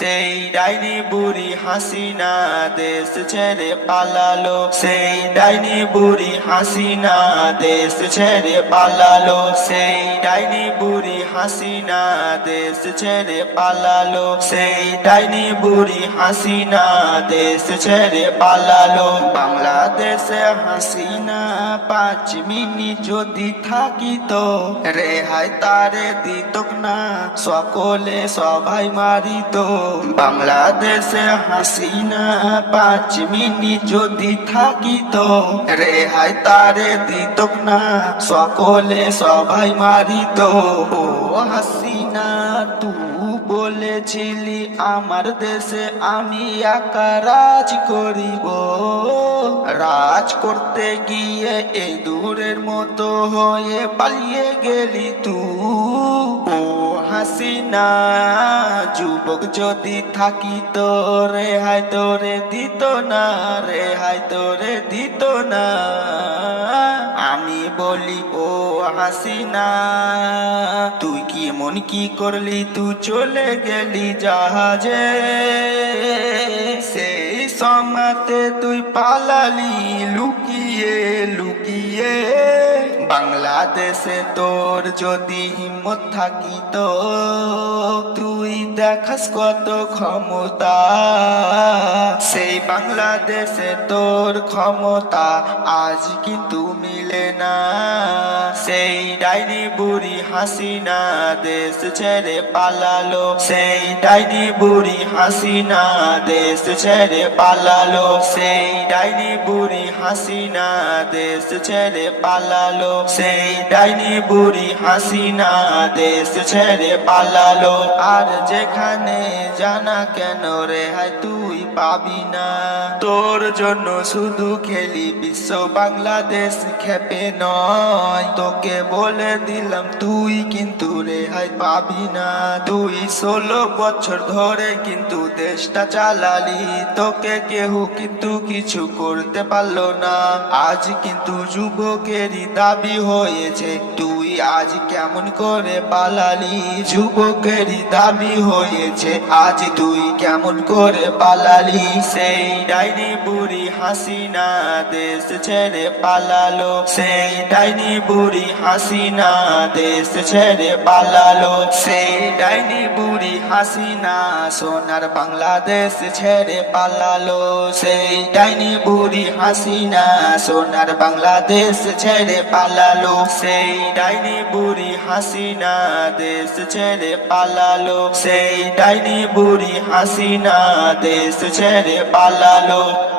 সেই ডাইনি বুড়ি হাসিনা দেশ ছেড়ে পালালো। সেই ডাইনি বুড়ি হাসিনা দেশ ছেড়ে পালালো। সেই ডাইনি বুড়ি হাসিনা দেশ ছেড়ে পালালো। সেই ডাইনি বুড়ি হাসিনা দেশ ছেড়ে পালালো। বাংলাদেশে হাসিনা পাঁচ মিনিট যদি থাকিত, রেহাই তারে দিত না, সকলে সবাই মারিত। বাংলাদেশে হাসিনা পাঁচ মিনিট যদি থাকিত, রেহাই তারে দিত না, সকলে সবাই মারিত। ও হাসিনা তু বলেছিলি, আমার দেশে আমি একা রাজ করিব। রাজ করতে গিয়ে এই দূরের মতো হয়ে পালিয়ে গেলি তুই হাসিনা, যুবক যদি থাকি তো রেহাই তোরে দিত না রে রেহাই তোরে দিত না। আমি বলি, ও হাসিনা, তুই কি মন কি করলি? তুই চলে গেলি জাহাজে। সেই সমাতে তুই পালালি, লুকিয়ে লুকিয়ে বাংলাদেশে তোর যদি হিম্মত থাকিত তুই দেখাস কত ক্ষমতা। সেই বাংলাদেশে তোর ক্ষমতা আজ কিন্তু মিলে না। সেই ডাইনি বুড়ি হাসিনা দেশ ছেড়ে পালালো। সেই ডাইনি বুড়ি হাসিনা দেশ ছেড়ে পালালো। সেই ডাইনি বুড়ি হাসিনা দেশ ছেড়ে পালালো। সেই ডাইনি বুড়ি হাসিনা দেশ ছেড়ে পালালো। আর যেখানে জানা কেন রে রেহাই তুই পাবি না? তোর জন্য শুধু খেলি বিশ্ব বাংলাদেশ খেপে নয় তোকে বলে দিলাম, তুই কিন্তু রেহাই পাবি না। তুই ষোলো বছর ধরে কিন্তু দেশটা চালালি, তোকে কেহ কিন্তু কিছু করতে পারল না। আজ কিন্তু যুবকেরই দাবি হয়েছে তুই আজ কেমন করে পালালি? যুবকের দাবি হয়েছে, আজ তুই কেমন করে পালালি? সেই ডাইনি বুড়ি হাসিনা দেশ ছেড়ে পালালো। সেই ডাইনি বুড়ি হাসিনা দেশ ছেড়ে পালালো। সেই ডাইনি বুড়ি হাসিনা, সোনার বাংলাদেশ ছেড়ে পালালো সেই ডাইনি বুড়ি হাসিনা, সোনার বাংলাদেশ ছেড়ে পালালো সেই ডাইনি বুড়ি হাসিনা, দেশ ছেড়ে পালালো সেই ডাইনি বুড়ি হাসিনা, দেশ ছেড়ে পালালো।